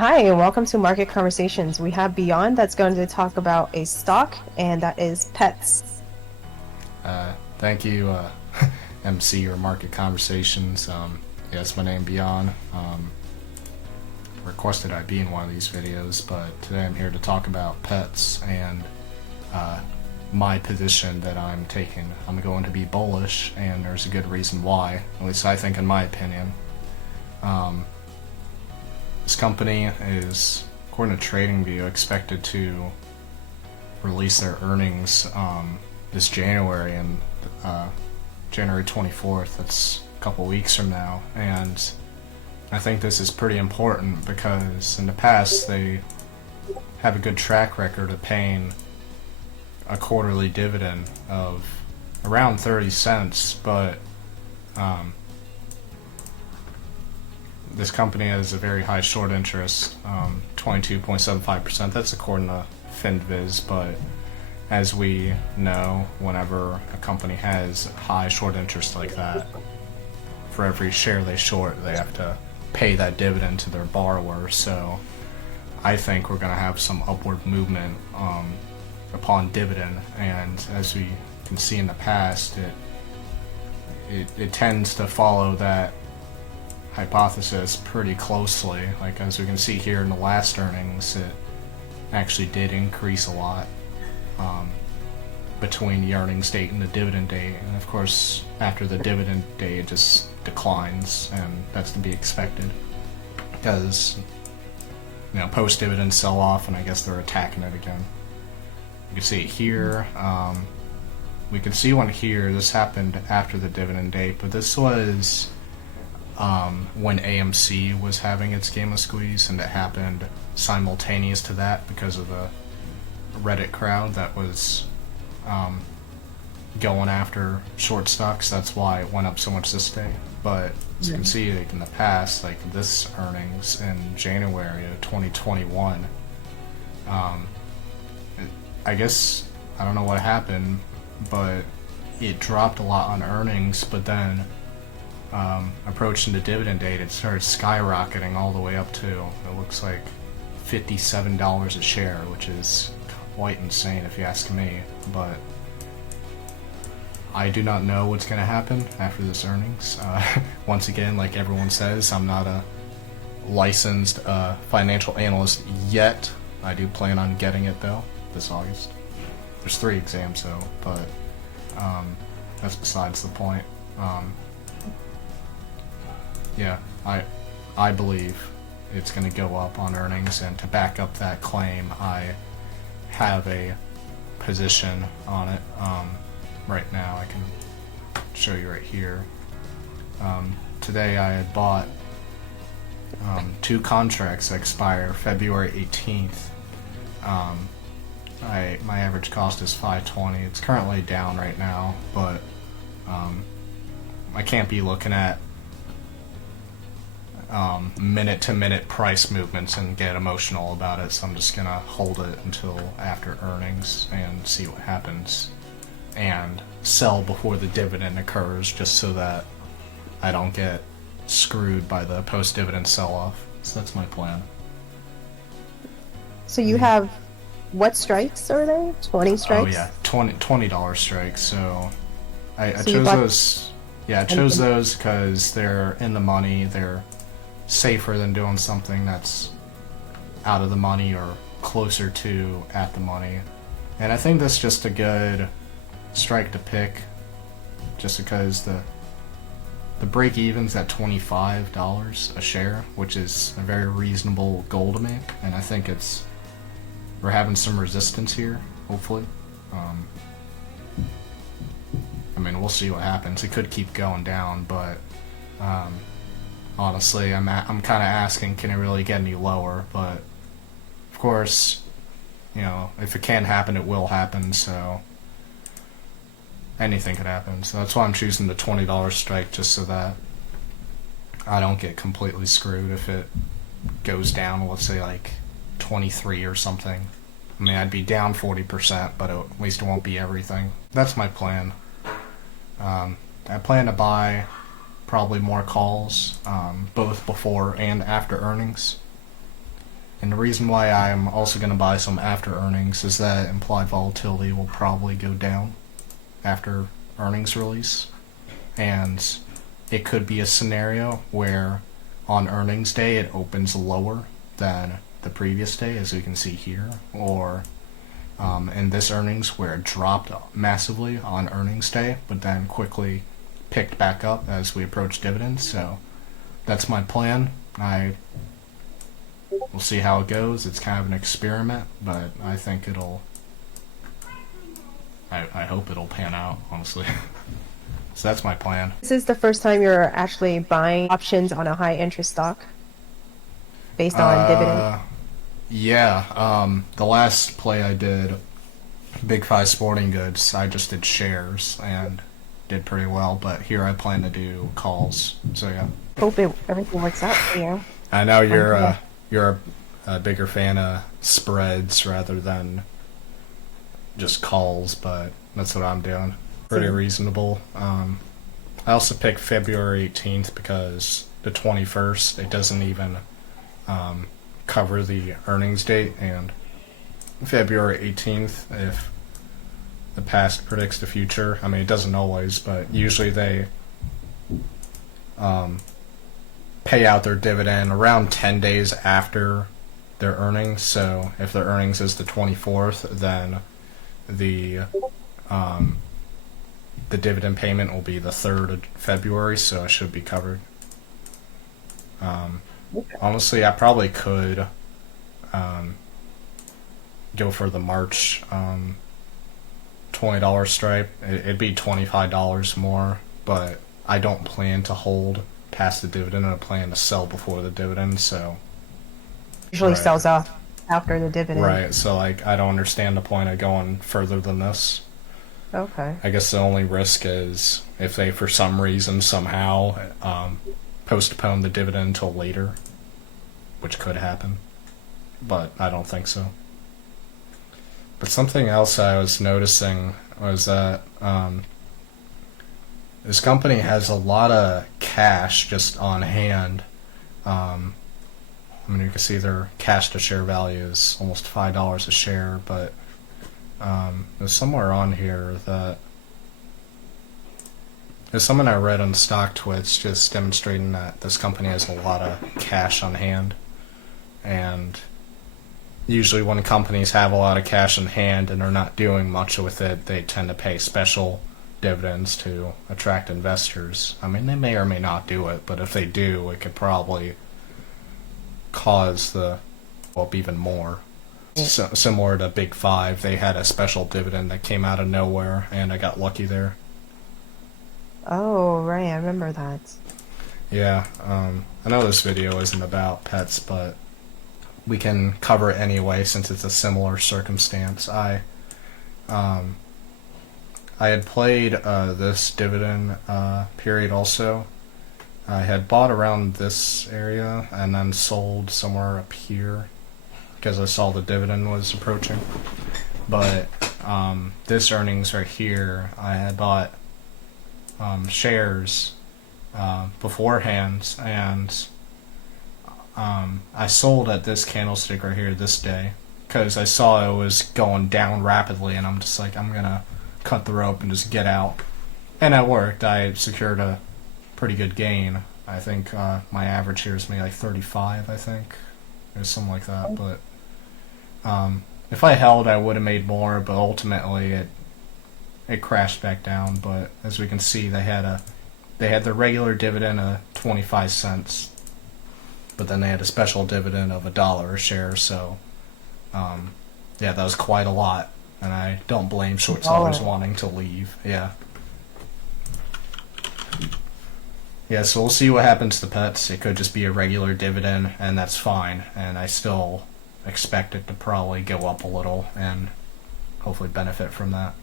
Hi, and welcome to Market Conversations. We have Beyond that's going to talk about a stock, and that is pets. Thank you, MC or Market Conversations. Yes, my name Beyond. Requested I be in one of these videos, but today I'm here to talk about pets and my position that I'm taking. I'm going to be bullish, and there's a good reason why. At least I think, in my opinion. This company is, according to TradingView, expected to release their earnings this January, and January 24th. That's a couple weeks from now, and I think this is pretty important because in the past they have a good track record of paying a quarterly dividend of around 30 cents, but this company has a very high short interest, 22.75%. That's according to FinViz, but as we know, whenever a company has high short interest like that, for every share they short, they have to pay that dividend to their borrower. So I think we're going to have some upward movement upon dividend, and as we can see in the past, it tends to follow that hypothesis pretty closely. Like, as we can see here in the last earnings, it actually did increase a lot between the earnings date and the dividend date, and of course after the dividend date it just declines, and that's to be expected because post-dividend sell-off, and I guess they're attacking it again. You can see it here. We can see one here. This happened after the dividend date, but this was when AMC was having its game of squeeze, and it happened simultaneous to that because of the Reddit crowd that was going after short stocks. That's why it went up so much this day. But as you can see, like, in the past, like this earnings in January of 2021, I guess I don't know what happened, but it dropped a lot on earnings, but then approaching the dividend date, it started skyrocketing all the way up to, it looks like, $57 a share, which is quite insane if you ask me. But I do not know what's going to happen after this earnings. Once again, like everyone says, I'm not a licensed financial analyst yet. I do plan on getting it though this August. There's 3 exams though, but that's besides the point. Yeah, I believe it's going to go up on earnings, and to back up that claim, I have a position on it. Right now, I can show you right here. Today I had bought 2 contracts that expire February 18th. My average cost is $5.20. It's currently down right now, but I can't be looking at minute-to-minute price movements and get emotional about it, so I'm just gonna hold it until after earnings and see what happens, and sell before the dividend occurs, just so that I don't get screwed by the post-dividend sell-off. So that's my plan. So you have, what strikes are they? 20 Oh strikes? yeah, $20 strikes. So I So you chose bought those. Yeah, I chose those because they're in the money. They're safer than doing something that's out of the money or closer to at the money. And I think that's just a good strike to pick, just because the break even's at $25 a share, which is a very reasonable goal to make, and I think we're having some resistance here, hopefully. I mean, we'll see what happens. It could keep going down, but honestly, I'm kind of asking, can it really get any lower? But of course, if it can happen, it will happen. So anything could happen. So that's why I'm choosing the $20 strike, just so that I don't get completely screwed if it goes down, let's say like 23 or something. I mean, I'd be down 40%, but at least it won't be everything. That's my plan. I plan to buy probably more calls, both before and after earnings. And the reason why I'm also going to buy some after earnings is that implied volatility will probably go down after earnings release. And it could be a scenario where on earnings day it opens lower than the previous day, as we can see here, or in this earnings where it dropped massively on earnings day, but then quickly picked back up as we approach dividends. So that's my plan. We'll see how it goes. It's kind of an experiment, but I think I hope it'll pan out, honestly. So that's my plan. This is the first time you're actually buying options on a high interest stock based on dividend. Yeah, the last play I did, Big Five Sporting Goods, I just did shares and did pretty well, but here I plan to do calls. So yeah. Hope everything works out for you. I know you're a bigger fan of spreads rather than just calls, but that's what I'm doing. Pretty reasonable. I also picked February 18th because the 21st, it doesn't even cover the earnings date, and February 18th, if the past predicts the future, I mean, it doesn't always, but usually they pay out their dividend around 10 days after their earnings. So if their earnings is the 24th, then the dividend payment will be the 3rd of February, so it should be covered. Honestly, I probably could go for the March $20 stripe. It'd be $25 more, but I don't plan to hold past the dividend. I plan to sell before the dividend, so Usually sells off after the dividend. right. So like, I don't understand the point of going further than this. Okay. I guess the only risk is if they, for some reason, somehow postpone the dividend until later, which could happen, but I don't think so. But something else I was noticing was that this company has a lot of cash just on hand. I mean, you can see their cash to share value is almost $5 a share, but there's somewhere on here that there's someone I read on Stock Twits just demonstrating that this company has a lot of cash on hand, and usually when companies have a lot of cash in hand and they're not doing much with it, they tend to pay special dividends to attract investors. I mean, they may or may not do it, but if they do, it could probably cause the up even more. So, similar to Big Five, they had a special dividend that came out of nowhere, and I got lucky there. Oh, right, I remember that. Yeah, I know this video isn't about pets, but we can cover it anyway since it's a similar circumstance. I had played this dividend period also. I had bought around this area and then sold somewhere up here because I saw the dividend was approaching. But this earnings right here, I had bought shares beforehand, and I sold at this candlestick right here this day because I saw it was going down rapidly, and I'm just like, I'm gonna cut the rope and just get out. And it worked. I secured a pretty good gain. I think my average here is maybe like 35, I think. Or something like that. But if I held, I would have made more, but ultimately it crashed back down. But as we can see, they had their regular dividend of 25 cents, but then they had a special dividend of $1 a share. So yeah, that was quite a lot, and I don't blame short sellers wanting to leave. Yeah. Yeah, so we'll see what happens to pets. It could just be a regular dividend, and that's fine. And I still expect it to probably go up a little and hopefully benefit from that.